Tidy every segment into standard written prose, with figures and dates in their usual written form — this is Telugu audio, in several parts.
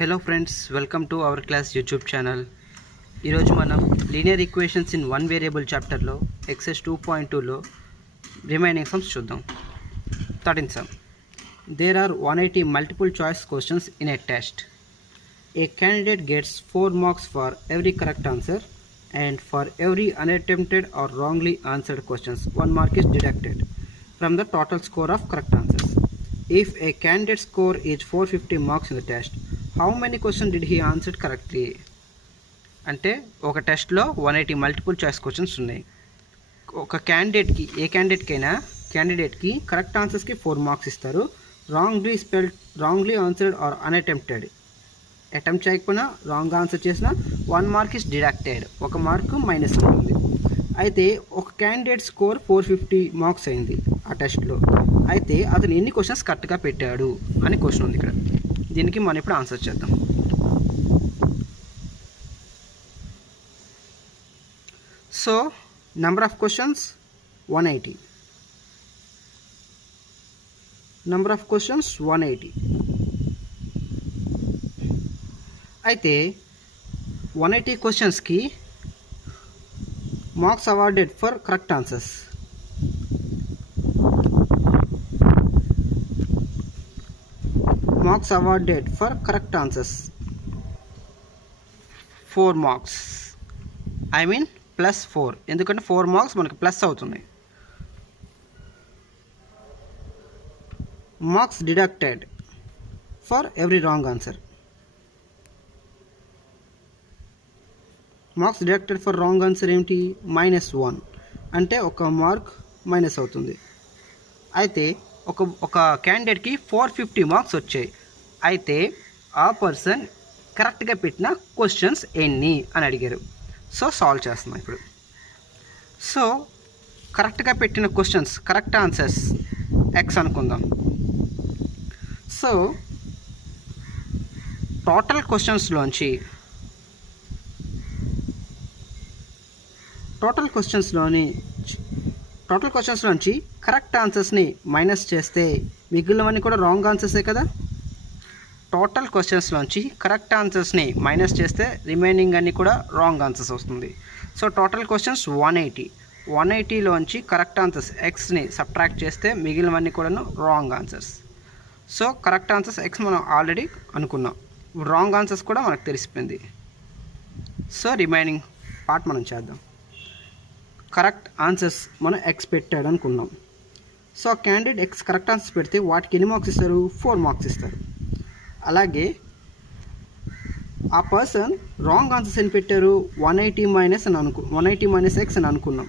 Hello friends, welcome to our class YouTube channel. ఈరోజు మనం linear equations in one variable చాప్టర్లో ఎక్సెస్ 2.2లో రిమైనింగ్ సమ్స్ చూద్దాం. 13th sum. There are 180 multiple choice questions in a test. A candidate gets 4 marks for every correct answer and for every unattempted or wrongly answered questions 1 mark is deducted from the total score of correct answers. If a candidate score is 450 marks in the test, how many questions did he answer correctly? అంటే ఒక టెస్ట్లో 180 మల్టిపుల్ చాయిస్ క్వశ్చన్స్ ఉన్నాయి. ఒక క్యాండిడేట్కి ఏ క్యాండిడేట్కి కరెక్ట్ ఆన్సర్స్కి 4 మార్క్స్ ఇస్తారు. Wrongly answered or unattempted, attempt చేయకపోయినా రాంగ్ ఆన్సర్ చేసిన 1 mark is deducted, 1 mark minus ఉంటుంది. అయితే ఒక క్యాండిడేట్ స్కోర్ 450 మార్క్స్ అయింది ఆ టెస్ట్లో. అయితే అతను ఎన్ని క్వశ్చన్స్ కరెక్ట్గా పెట్టాడు అని క్వశ్చన్ ఉంది ఇక్కడ. దీనికి మనం ఇప్పుడు ఆన్సర్ చేద్దాం. So number of questions 180. Number of questions 180. అయితే 180 క్వశ్చన్స్కి marks awarded for correct answers. Marks awarded for correct answers 4 marks. I mean +4, ఎందుకంటే 4 మార్క్స్ మనకి ప్లస్ అవుతుంది. Marks deducted for every wrong answer. Marks deducted for wrong answer ఏమిటి? -1, అంటే 1 మార్క్ మైనస్ అవుతుంది. అయితే ఒక క్యాండిడేట్కి 450 మార్క్స్ వచ్చాయి. అయితే ఆ పర్సన్ కరెక్ట్గా పెట్టిన క్వశ్చన్స్ ఎన్ని అని అడిగారు. సో సాల్వ్ చేస్తున్నాం ఇప్పుడు. సో కరెక్ట్గా పెట్టిన క్వశ్చన్స్, కరెక్ట్ ఆన్సర్స్ x అనుకుందాం. సో టోటల్ క్వశ్చన్స్లోంచి కరెక్ట్ ఆన్సర్స్ని మైనస్ చేస్తే మిగిలినవన్నీ కూడా రాంగ్ ఆన్సర్సే కదా. టోటల్ క్వశ్చన్స్లోంచి కరెక్ట్ ఆన్సర్స్ని మైనస్ చేస్తే రిమైనింగ్ అన్నీ కూడా రాంగ్ ఆన్సర్స్ వస్తుంది. సో టోటల్ క్వశ్చన్స్ 180లోంచి కరెక్ట్ ఆన్సర్స్ ఎక్స్ని సబ్ట్రాక్ట్ చేస్తే మిగిలినవన్నీ కూడాను wrong answers. So correct answers x మనం ఆల్రెడీ అనుకున్నాం, రాంగ్ ఆన్సర్స్ కూడా మనకు తెలిసిపోయింది. సో రిమైనింగ్ పార్ట్ మనం చేద్దాం. కరెక్ట్ ఆన్సర్స్ మనం ఎక్స్ పెట్టాడు అనుకున్నాం. So candidate X correct answers పెడితే వాటికి ఎన్ని మార్క్స్ ఇస్తారు? 4 మార్క్స్ ఇస్తారు. అలాగే ఆ పర్సన్ రాంగ్ ఆన్సర్స్ ఎన్ని పెట్టారు? 180 మైనస్ ఎక్స్ అని అనుకున్నాం.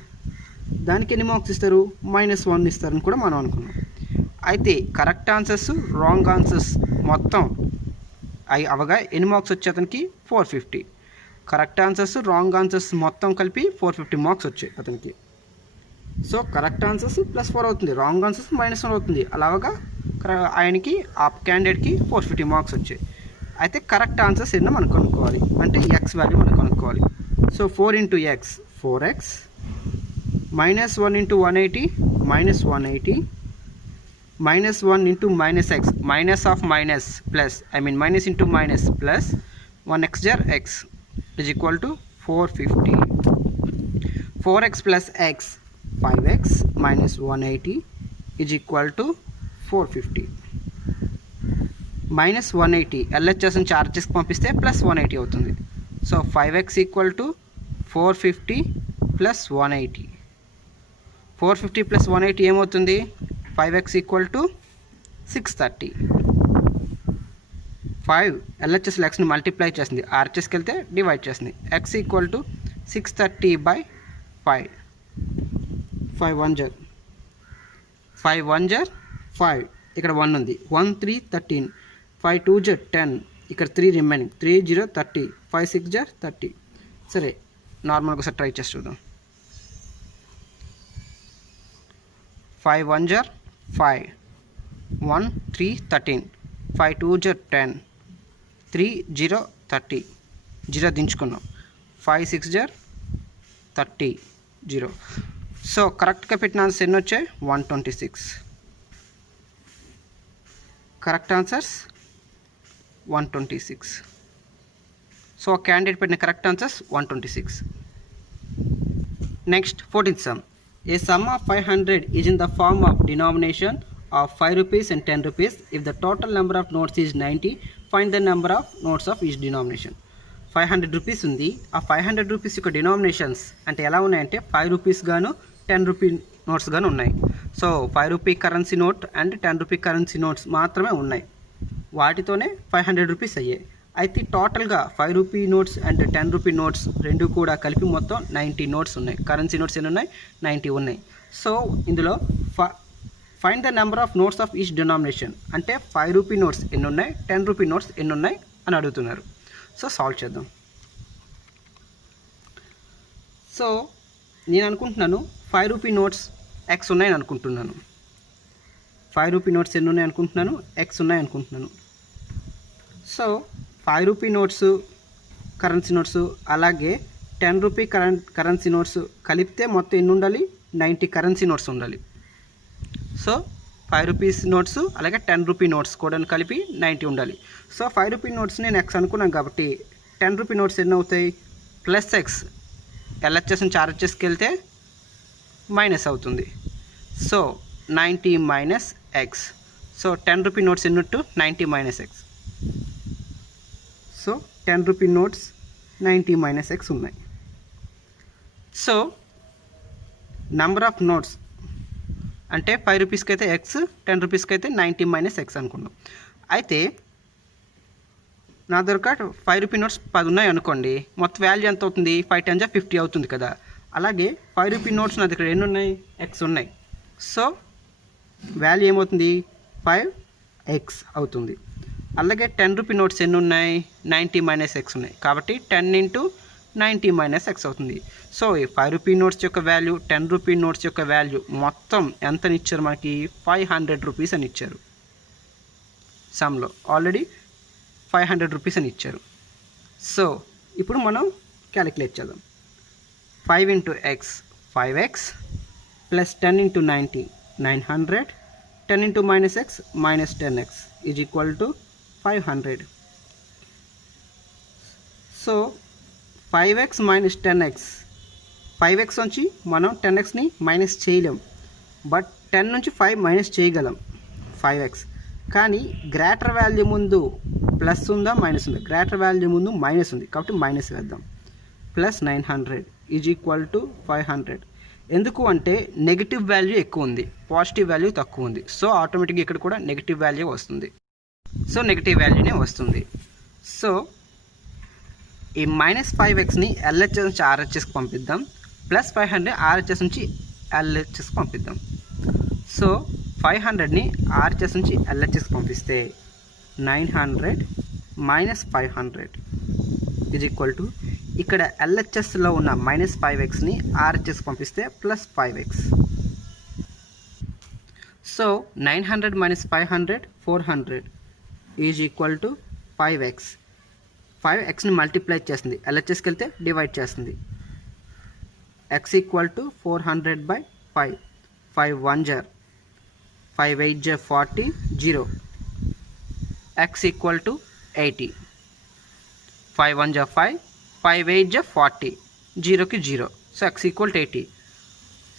దానికి ఎన్ని మార్క్స్ ఇస్తారు? -1 ఇస్తారని కూడా మనం అనుకున్నాం. అయితే కరెక్ట్ ఆన్సర్స్ రాంగ్ ఆన్సర్స్ మొత్తం అవగా ఎన్ని మార్క్స్ వచ్చాయి అతనికి? 450. కరెక్ట్ ఆన్సర్స్ రాంగ్ ఆన్సర్స్ మొత్తం కలిపి 450 మార్క్స్ వచ్చాయి అతనికి. సో కరెక్ట్ ఆన్సర్స్ +4 అవుతుంది, రాంగ్ ఆన్సర్స్ -1 అవుతుంది. అలాగా ఆయనకి ఆ క్యాండిడేట్కి 450 మార్క్స్ వచ్చాయి. అయితే కరెక్ట్ ఆన్సర్స్ ఎన్నో మనం కనుక్కోవాలి, అంటే ఎక్స్ వాల్యూ మనం కనుక్కోవాలి. So 4 × x 4x, -1 × 180 -180, -1 × -x minus of minus plus, I mean minus into minus plus 1x jar x is equal to 450. 4x plus x 5x minus 180 is equal to 450. -180 LHSని చార్జెస్కి పంపిస్తే +180 అవుతుంది. So 5x equal to 450 + 180. 450 + 180 ఏమవుతుంది? 5x equal to 630. 5 LHS ఎక్స్ని మల్టిప్లై చేస్తుంది, ఆర్హెచ్ఎస్కి వెళ్తే డివైడ్ చేస్తుంది. x equal to 630/5. 5 1 jar 5, ఇక్కడ 1 ఉంది. 1 3 13, 5 2 jar 10, ఇక్కడ 3 రిమైనింగ్, 3 0 30, 5 6 jar 30. సరే నార్మల్గా ఒకసారి ట్రై చేసి చూద్దాం. 5 1 jar 5, 1 3 13, 5 2 jar 10, 3 0 30, 0 దించుకున్నాం. 5 6 jar 30, 0. సో కరెక్ట్గా పెట్టిన ఆన్సర్స్ ఎన్ని వచ్చాయి? 126. Correct answers 126. సో క్యాండిడేట్ పెట్టిన correct answers 126. Next 14th sum. A sum of 500 is in the form of denomination of 5 rupees and 10 rupees. If the total number of notes is 90, find the number of notes of each denomination. 500 rupees ఉంది. ఆ 500 రూపీస్ యొక్క డినామినేషన్స్ అంటే ఎలా ఉన్నాయంటే 5 రూపీస్ గాను 10 రూపీ నోట్స్ గాను ఉన్నాయి. So 5 rupee currency note and 10 rupee currency notes మాత్రమే ఉన్నాయి. వాటితోనే 500 రూపీస్ అయ్యాయి. అయితే టోటల్గా 5 rupee notes and 10 rupee notes రెండు కూడా కలిపి మొత్తం 90 నోట్స్ ఉన్నాయి. కరెన్సీ నోట్స్ ఎన్ని ఉన్నాయి? 90 ఉన్నాయి. సో ఇందులో find the number of notes of each denomination అంటే 5 రూపీ నోట్స్ ఎన్ని ఉన్నాయి, 10 రూపీ నోట్స్ ఎన్ని ఉన్నాయి అని అడుగుతున్నారు. సో సాల్వ్ చేద్దాం. సో నేను అనుకుంటున్నాను 5 రూపీ నోట్స్ ఎక్స్ ఉన్నాయని అనుకుంటున్నాను. 5 రూపీ నోట్స్ ఎన్ని ఉన్నాయి అనుకుంటున్నాను? ఎక్స్ ఉన్నాయి అనుకుంటున్నాను. So 5 rupee notes currency notes అలాగే 10 రూపీ కరెన్సీ నోట్స్ కలిపితే మొత్తం ఎన్ని ఉండాలి? 90 కరెన్సీ నోట్స్ ఉండాలి. సో 5 రూపీస్ నోట్స్ అలాగే 10 రూపీ నోట్స్ కూడా కలిపి 90 ఉండాలి. సో 5 రూపీ నోట్స్ నేను ఎక్స్ అనుకున్నాను కాబట్టి 10 రూపీ నోట్స్ ఎన్ని అవుతాయి? Plus X. ఎల్హెచ్ఎస్ నుంచి ఆర్హెచ్ఎస్కి వెళ్తే మైనస్ అవుతుంది. So 90 minus x. So 10 rupee notes ఎన్నట్టు 90 minus x. So 10 rupee notes 90 minus x ఉన్నాయి. సో నంబర్ ఆఫ్ నోట్స్ అంటే 5 రూపీస్కి అయితే ఎక్స్, 10 రూపీస్కి అయితే 90 మైనస్ ఎక్స్ అనుకున్నాం. అయితే నా దగ్గర 5 రూపీ నోట్స్ 10 ఉన్నాయి అనుకోండి, మొత్తం వాల్యూ ఎంత అవుతుంది? 5 10 50 అవుతుంది కదా. అలాగే 5 రూపీ నోట్స్ నా దగ్గర ఎన్ని ఉన్నాయి? ఎక్స్ ఉన్నాయి. సో వాల్యూ ఏమవుతుంది? 5x అవుతుంది. అలాగే 10 రూపీ నోట్స్ ఎన్ని ఉన్నాయి? 90 మైనస్ ఎక్స్ ఉన్నాయి కాబట్టి 10 ఇంటూ 90 మైనస్ ఎక్స్ అవుతుంది. సో ఈ 5 రూపీ నోట్స్ యొక్క వాల్యూ, 10 రూపీ నోట్స్ యొక్క వాల్యూ మొత్తం ఎంతని ఇచ్చారు మనకి? 500 రూపీస్ అని ఇచ్చారు. సమ్లో ఆల్రెడీ 500 రూపీస్ అని ఇచ్చారు. సో ఇప్పుడు మనం క్యాలిక్యులేట్ చేద్దాం. 5 into X 5x plus 10 into 90 900, 10 into minus X minus 10x is equal to 500. So 5x minus 10x, 5x నుంచి మనం 10xని మైనస్ చేయలేం, బట్ 10 నుంచి 5 మైనస్ చేయగలం 5x. కానీ గ్రేటర్ వాల్యూ ముందు ప్లస్ ఉందా మైనస్ ఉందా? గ్రేటర్ వాల్యూ ముందు మైనస్ ఉంది కాబట్టి మైనస్ వేద్దాం. Plus 900 is equal to 500. ఎందుకు అంటే నెగిటివ్ వాల్యూ ఎక్కువ ఉంది, పాజిటివ్ వాల్యూ తక్కువ ఉంది. సో ఆటోమేటిక్గా ఇక్కడ కూడా నెగిటివ్ వాల్యూ వస్తుంది. సో నెగిటివ్ వాల్యూనే వస్తుంది. సో ఈ మైనస్ 5xని ఎల్హెచ్ఎస్ నుంచి ఆర్హెచ్ఎస్కి పంపిద్దాం. ప్లస్ 500 ఆర్హెచ్ఎస్ నుంచి ఎల్హెచ్ఎస్కి పంపిద్దాం. సో 500ని ఆర్హెచ్ఎస్ నుంచి ఎల్హెచ్ఎస్కి పంపిస్తే 900 మైనస్ 500 ఈజ్ ఈక్వల్ టు ఇక్కడ ఎల్హెచ్ఎస్లో ఉన్న మైనస్ 5xని ఆర్హెచ్ఎస్కి పంపిస్తే plus 5x. So 900 minus 500 400 is equal to 5x. 5xని మల్టిప్లై చేస్తుంది, ఎల్హెచ్ఎస్కి వెళ్తే డివైడ్ చేస్తుంది. x equal to 400/5. 5 1 జర్ 5 8 జర్ 40 0. x equal to 80. 5 1 జర్ 5, 5 8 జర్ 40, 0కి 0. So x equal to 80.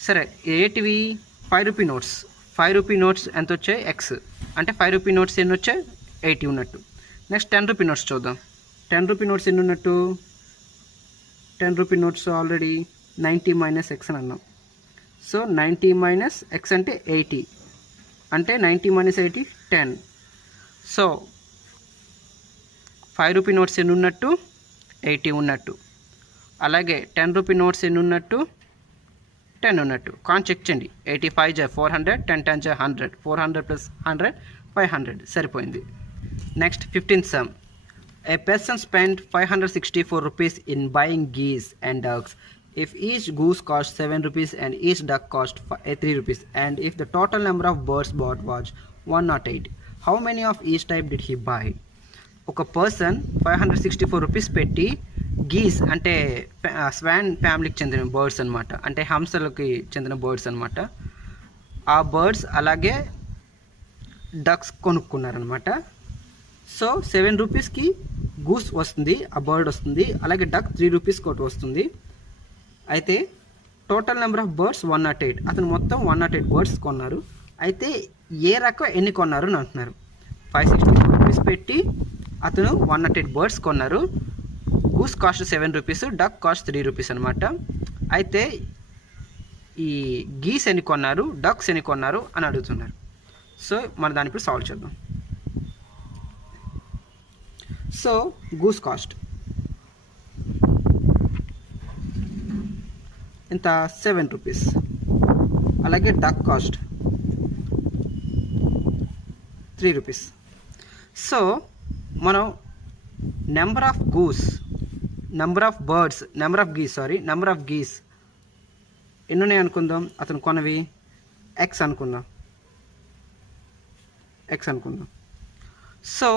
సరే ఏంటివి? 5 రూపీ నోట్స్. 5 రూపీ నోట్స్ ఎంత వచ్చాయి? ఎక్స్ అంటే 5 రూపీ నోట్స్ ఎన్ని వచ్చాయి? 80 ఉన్నట్టు. నెక్స్ట్ 10 రూపీ నోట్స్ చూద్దాం. 10 రూపీ నోట్స్ ఎన్ని ఉన్నట్టు? 10 rupee notes already 90 minus X అని అన్నాం. సో 90 మైనస్ ఎక్స్ అంటే 80, అంటే 90 మైనస్ 80 10. సో 5 రూపీ నోట్స్ ఎన్ని ఉన్నట్టు? 80 ఉన్నట్టు. అలాగే 10 రూపీ నోట్స్ ఎన్ని ఉన్నట్టు? 10 ఉన్నట్టు. కాన్ చెక్ చేయండి. 85 జా 400, 10 10 జా 100, 400 ప్లస్ 100 500 సరిపోయింది. Next 15th sum. A person spent 564 rupees in buying geese and ducks. If each goose cost 7 rupees and each duck cost 3 rupees, and if the total number of birds bought was 108, how many of each type did he buy? ఒక పర్సన్ 564 రూపీస్ పెట్టి గీస్ అంటే స్వాన్ ఫ్యామిలీకి చెందిన బర్డ్స్ అనమాట, అంటే హంసలకి చెందిన బర్డ్స్ అనమాట. ఆ బర్డ్స్ అలాగే డక్స్ కొనుక్కున్నారనమాట. సో 7 రూపీస్కి గూస్ వస్తుంది, ఆ బర్డ్ వస్తుంది. అలాగే డక్ 3 రూపీస్కి ఒకటి వస్తుంది. అయితే టోటల్ నెంబర్ ఆఫ్ బర్డ్స్ 108. అతను మొత్తం 108 బర్డ్స్ కొన్నారు. అయితే ఏ రకం ఎన్ని కొన్నారు అని అంటున్నారు. 564 రూపీస్ పెట్టి అతను 108 బర్డ్స్ కొన్నారు. Goose cost 7 rupees, duck cost 3 rupees అనమాట. అయితే ఈ గీస్ ఎన్ని కొన్నారు, డక్స్ ఎన్ని కొన్నారు అని అడుగుతున్నారు. సో మనం దాన్ని ఇప్పుడు సాల్వ్ చేద్దాం. సో గూస్ కాస్ట్ ఎంత, 7 రూపీస్. అలాగే డక్ కాస్ట్ 3 రూపీస్. సో మనం number of goose, number of birds, number of geese ఎన్ని ఉన్నాయి అనుకుందాం. అతను కొన్నవి ఎక్స్ అనుకుందాం. సో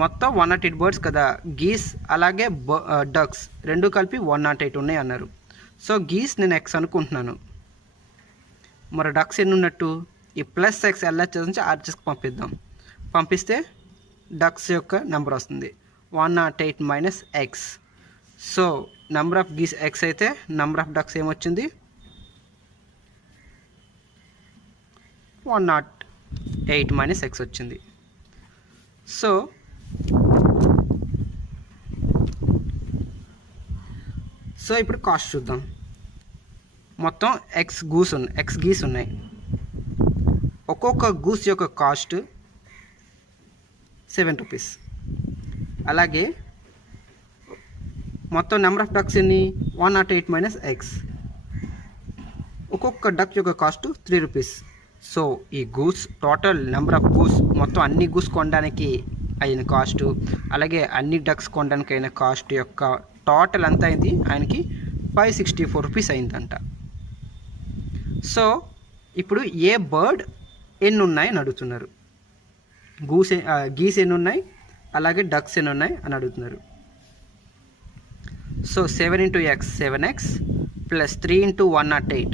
మొత్తం 108 బర్డ్స్ కదా గీస్, అలాగే డక్స్ రెండు కలిపి 108 ఉన్నాయి అన్నారు. సో గీస్ నేను ఎక్స్ అనుకుంటున్నాను. మరి డక్స్ ఎన్ని ఉన్నట్టు, ఈ ప్లస్ ఎక్స్ ఎల్హెచ్ఎస్ నుంచి ఆర్హెచ్ఎస్కి పంపిద్దాం. పంపిస్తే డక్స్ యొక్క నెంబర్ వస్తుంది 108 minus x. So number of geese x అయితే నెంబర్ ఆఫ్ డక్స్ ఏమొచ్చింది, 108 మైనస్ ఎక్స్ వచ్చింది. సో ఇప్పుడు కాస్ట్ చూద్దాం. మొత్తం ఎక్స్ గీస్ ఉన్నాయి. ఒక్కొక్క గూస్ యొక్క కాస్ట్ 7 రూపీస్. అలాగే మొత్తం నెంబర్ ఆఫ్ డక్స్ ఎన్ని, 108 మైనస్ ఎక్స్. ఒక్కొక్క డక్ యొక్క కాస్ట్ 3 రూపీస్. సో ఈ goose total number of goose మొత్తం అన్ని గూస్ కొనడానికి అయిన కాస్ట్, అలాగే అన్ని డక్స్ కొనడానికి అయిన కాస్ట్ యొక్క టోటల్ అంతా అయింది ఆయనకి 564 రూపీస్ అయిందంట. సో ఇప్పుడు ఏ బర్డ్ ఎన్ని ఉన్నాయి అని అడుగుతున్నారు. గీస్ ఎన్ని ఉన్నాయి, అలాగే డక్స్ ఎన్ని ఉన్నాయి అని అడుగుతున్నారు. So 7 into X 7x plus 3 into 108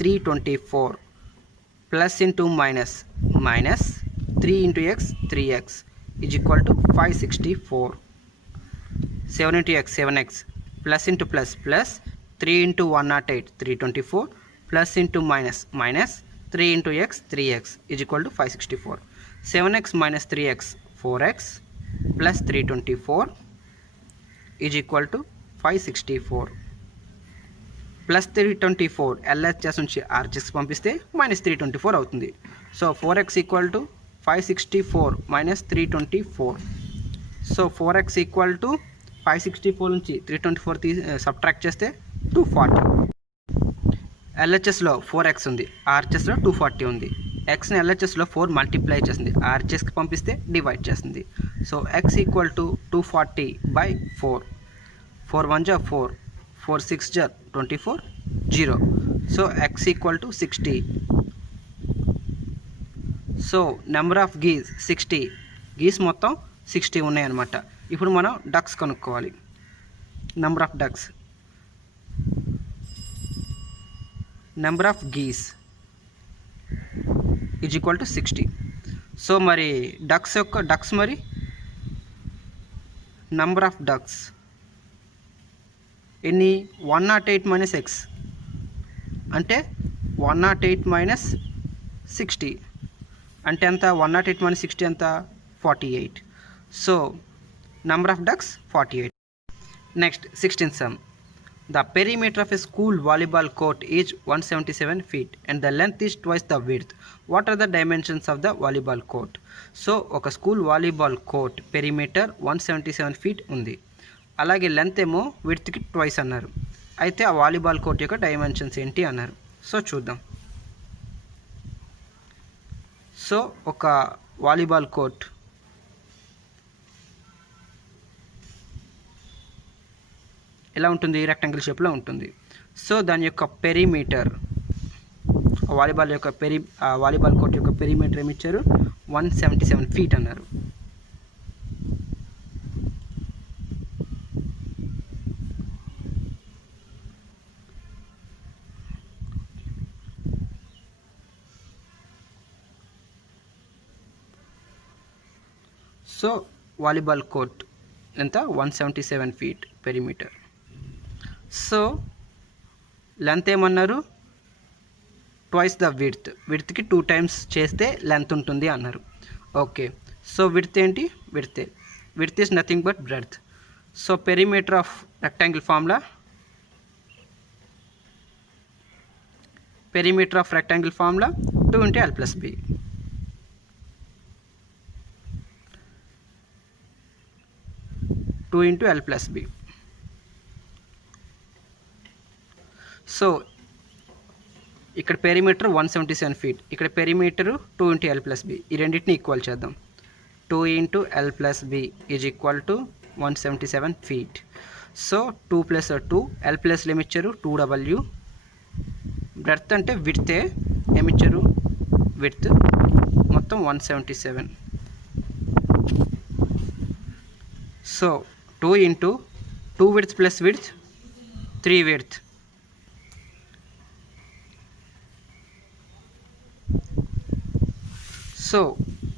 324 plus into minus 3 into X 3x is equal to 564. 7 into X 7x plus into plus 3 into 108 324 plus into minus 3 into X 3x is equal to 564. 7x minus 3x 4x plus 324 is equal to 564 plus 324 LHS నుంచి ఆర్హెచ్ఎస్ పంపిస్తే మైనస్ 324 అవుతుంది. So 4x equal to 564 minus 324. So 4x equal to 564 నుంచి 324 సబ్ట్రాక్ట్ చేస్తే 240. ఎల్హెచ్ఎస్లో 4x ఉంది, ఆర్హెచ్ఎస్లో 240 ఉంది. ఎక్స్ని ఎల్హెచ్ఎస్లో 4 మల్టిప్లై చేస్తుంది, ఆర్హెచ్ఎస్కి పంపిస్తే డివైడ్ చేస్తుంది. So x equal to 240/4. 4 1 జా 4, 4 6 జా 24, 0. So x equal to 60. So number of geese 60. Geese మొత్తం 60 ఉన్నాయన్నమాట. ఇప్పుడు మనం డక్స్ కనుక్కోవాలి. Number of ducks, number of geese is equal to 60. So మరి డక్స్ మరి నెంబర్ ఆఫ్ డక్స్ ఎన్ని, 108 మైనస్ ఎక్స్ అంటే 108 మైనస్ 60 అంటే ఎంత, 108 మైనస్ 60 ఎంత, 48. So number of ducks 48. Next 16th sum. The perimeter of a school volleyball court is 177 feet and the length is twice the width. What are the dimensions of the volleyball court? So ఒక school volleyball court perimeter 177 feet ఉంది. అలాగే లెంత్ ఏమో విడ్త్కి ట్వైస్ అన్నారు. అయితే ఆ వాలీబాల్ కోర్ట్ యొక్క డైమెన్షన్స్ ఏంటి అన్నారు. సో చూద్దాం. సో ఒక వాలీబాల్ కోర్ట్ ఎలా ఉంటుంది, రెక్టాంగిల్ షేప్లో ఉంటుంది. సో దాని యొక్క పెరిమీటర్, వాలీబాల్ కోర్ట్ యొక్క పెరిమీటర్ ఏమి ఇచ్చారు, 177 feet అన్నారు. సో వాలీబాల్ కోర్ట్ ఎంత 177 feet పెరిమీటర్. సో లెంత్ ఏమన్నారు, ట్వైస్ ద విడ్త్కి 2 times చేస్తే లెంత్ ఉంటుంది అన్నారు. ఓకే, సో విడ్త్ ఏంటి, width is nothing but breadth. So perimeter of rectangle formula, perimeter of rectangle formula 2 × L + B. L + B. So ఇక్కడ పెరిమీటర్ 177 feet, ఇక్కడ పెరిమీటర్ 2 × L + B. ఈ రెండింటిని ఈక్వల్ చేద్దాం. 2 × L + B is equal to 177 feet. So 2 + 2 L + ఏమిచ్చారు 2W. Breadth అంటే విడ్తే, ఏమిచ్చారు విడ్త్, మొత్తం 177. So 2 × 2 width + width 3 width. So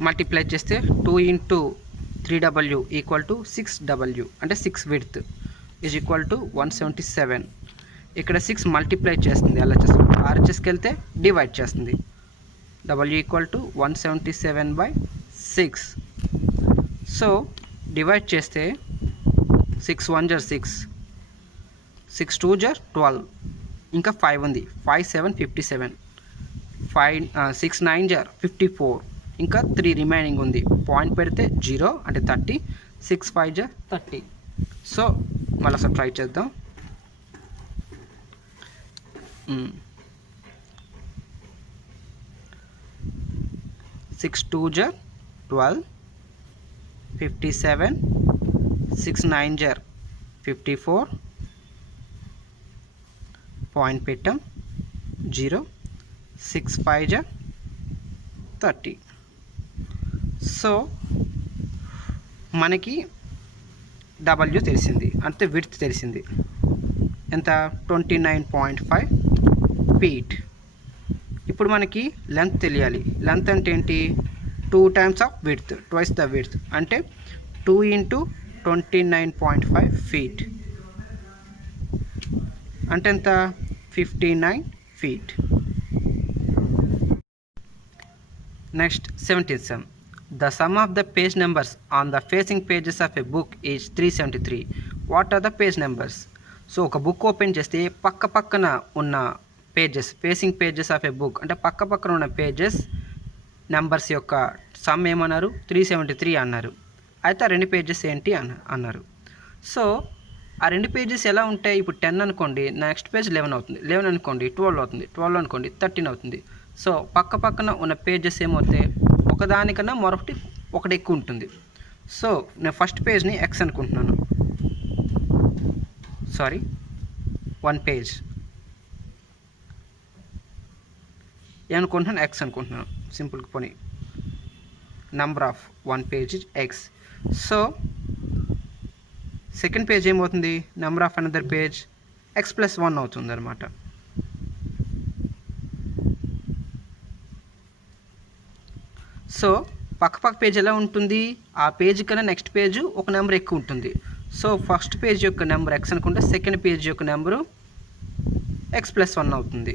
multiply చేస్తే 2 × 3W = 6W, అంటే 6 width ఈజ్ ఈక్వల్ టు 177. ఇక్కడ 6 మల్టిప్లై చేస్తుంది, అలా చేస్తుంది, RHSకి వెళ్తే డివైడ్ చేస్తుంది. W = 177/6. సో డివైడ్ చేస్తే 6 × 1 = 6, 6 × 2 = 12, ఇంకా 5 ఉంది, 5 × 7 = 57, 6 × 9 = 54, ఇంకా 3 రిమైనింగ్ ఉంది. పాయింట్ పెడితే 0 అంటే 30, 6 × 5 = 30. సో మళ్ళీ ఒకసారి ట్రై చేద్దాం. 6 × 2 = 12, 57, 6 × 9 = 54, పాయింట్ పెట్టాం 0, 6 × 5 = 30. సో మనకి W తెలిసింది, అంటే విడ్త్ తెలిసింది ఎంత 29.5 feet. ఇప్పుడు మనకి లెంత్ తెలియాలి. లెంత్ అంటే ఏంటి, 2 times of width, twice the width, అంటే 2 × 29.5 feet అంటే ఎంత 59 feet. Next 17th sum. The sum of the page numbers on the facing pages of a book is 373. What are the page numbers? So ఒక బుక్ ఓపెన్ చేస్తే పక్కన ఉన్న pages, facing pages of A book అంటే పక్కన ఉన్న పేజెస్ నెంబర్స్ యొక్క సమ్ ఏమన్నారు 373 అన్నారు. అయితే ఆ 2 పేజెస్ ఏంటి అన్నారు. సో ఆ 2 పేజెస్ ఎలా ఉంటాయి, ఇప్పుడు 10 అనుకోండి, నెక్స్ట్ పేజ్ 11 అవుతుంది, 11 అనుకోండి 12 అవుతుంది, 12 అనుకోండి 13 అవుతుంది. సో పక్కన ఉన్న పేజెస్ ఏమవుతాయి, ఒకదానికన్నా ఒకటి ఎక్కువ ఉంటుంది. సో నేను ఫస్ట్ పేజ్ని X అనుకుంటున్నాను, సారీ 1 పేజ్ ఏమనుకుంటున్నాను, X అనుకుంటున్నాను, సింపుల్గా పోనీ number of 1 page X. So second page ఏమవుతుంది, number of another page X + 1 అవుతుంది అనమాట. సో పక్క పేజ్ ఎలా ఉంటుంది, ఆ పేజ్ కన్నా నెక్స్ట్ పేజ్ ఒక నెంబర్ ఎక్కువ ఉంటుంది. సో ఫస్ట్ పేజ్ యొక్క నెంబర్ X అనుకుంటే సెకండ్ పేజ్ యొక్క నెంబరు X + 1 అవుతుంది.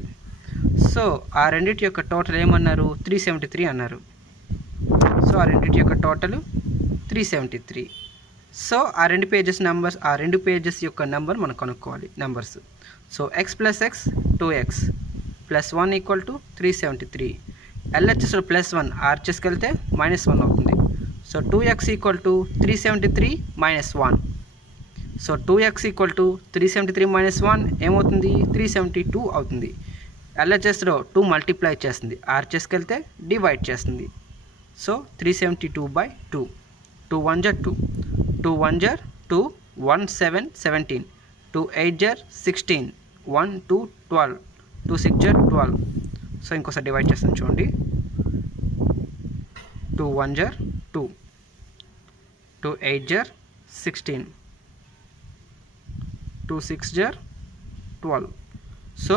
సో ఆ రెండింటి యొక్క టోటల్ ఏమన్నారు 373 అన్నారు. సో ఆ రెండింటి యొక్క టోటల్ 373. సో ఆ 2 పేజెస్ నెంబర్స్, ఆ 2 పేజెస్ యొక్క నెంబర్ మనం కనుక్కోవాలి numbers. So X + X 2X + 1 = 373. LHSలో +1, RHSకి వెళ్తే -1 అవుతుంది. So 2X = 373 - 1. సో 2X = 373 - 1 ఏమవుతుంది 372 అవుతుంది. LHSలో 2 మల్టిప్లై చేస్తుంది, RHSకి వెళ్తే డివైడ్ చేస్తుంది. సో 372/2, 2 × 1 = 2, 2 × 1 = 2, 1 × 7 = 17, 2 × 8 = 16, 1 × 2 = 12, 2 × 6 = 12. సో ఇంకోసారి డివైడ్ చేస్తాను చూడండి. 2 × 1 = 2, 2 × 8 = 16, 2 × 6 = 12. సో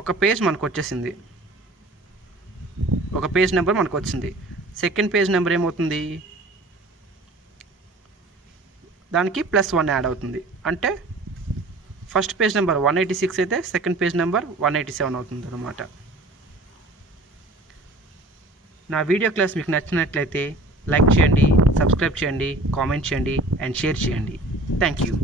ఒక పేజ్ మనకు వచ్చేసింది, ఒక పేజ్ నెంబర్ మనకు వచ్చింది. సెకండ్ పేజ్ నెంబర్ ఏమవుతుంది దానికి +1 యాడ్ అవుతుంది. అంటే ఫస్ట్ పేజ్ నెంబర్ 186 అయితే సెకండ్ పేజ్ నెంబర్ 187 అవుతుంది అన్నమాట. నా వీడియో క్లాస్ మీకు నచ్చినట్లయితే లైక్ చేయండి, సబ్స్క్రైబ్ చేయండి, కామెంట్ చేయండి అండ్ షేర్ చేయండి. Thank you.